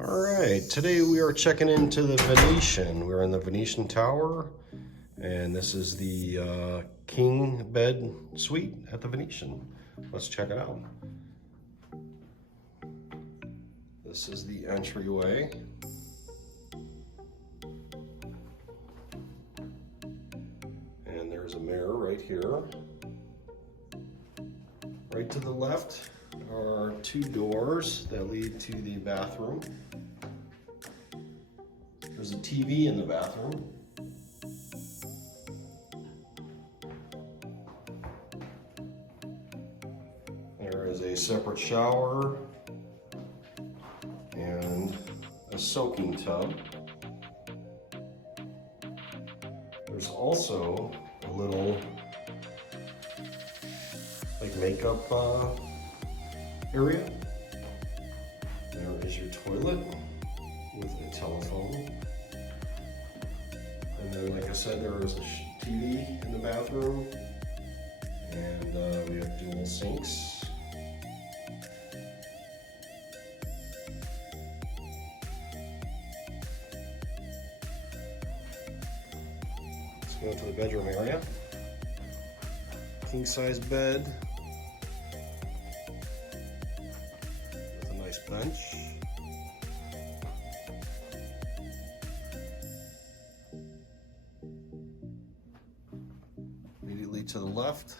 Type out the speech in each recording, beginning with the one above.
All right, today we are checking into the Venetian. We're in the Venetian Tower, and this is the king bed suite at the Venetian. Let's check it out. This is the entryway. And there's a mirror right here. Right to the left are two doors that lead to the bathroom. There's a TV in the bathroom. There is a separate shower and a soaking tub. There's also a little makeup area. There is your toilet with a telephone. And then, like I said, there is a TV in the bathroom. And we have dual sinks. Let's go to the bedroom area. King size bed. Bench. Immediately to the left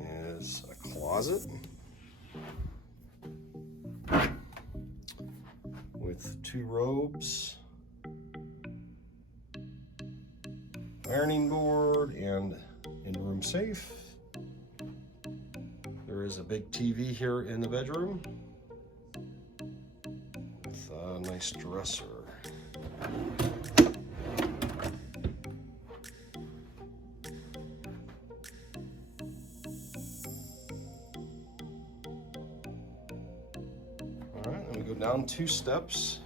is a closet with two robes, ironing board, and in-room safe. There is a big TV here in the bedroom with a nice dresser. All right, then we go down 2 steps,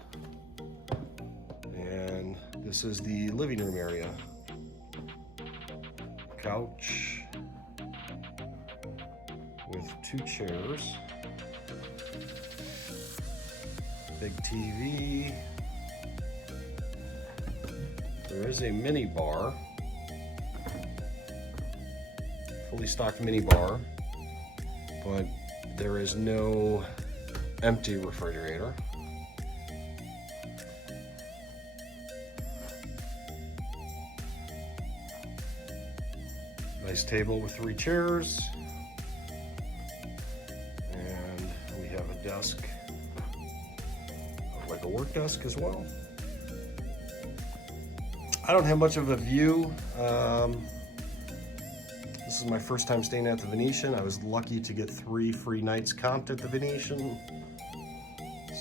and this is the living room area. Couch with 2 chairs, big TV. There is a mini bar, fully stocked mini bar, but there is no empty refrigerator. Nice table with 3 chairs. Desk, like a work desk as well. I don't have much of a view. This is my first time staying at the Venetian. I was lucky to get 3 free nights comped at the Venetian.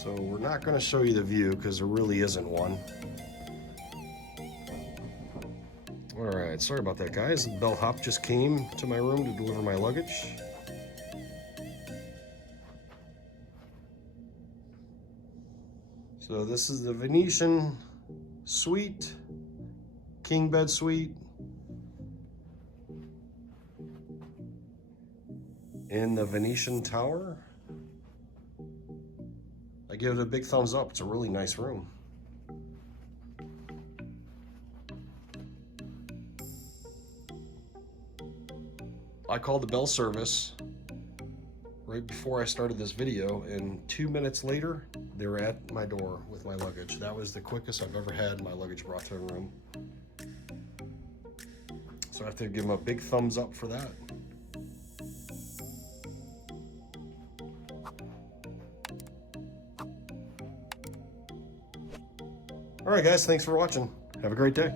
So we're not going to show you the view because there really isn't one. All right, sorry about that, guys. The bellhop just came to my room to deliver my luggage. So this is the Venetian suite, king bed suite in the Venetian Tower. I give it a big thumbs up. It's a really nice room. I called the bell service right before I started this video, and 2 minutes later, they were at my door with my luggage. That was the quickest I've ever had my luggage brought to a room. So I have to give them a big thumbs up for that. All right, guys, thanks for watching. Have a great day.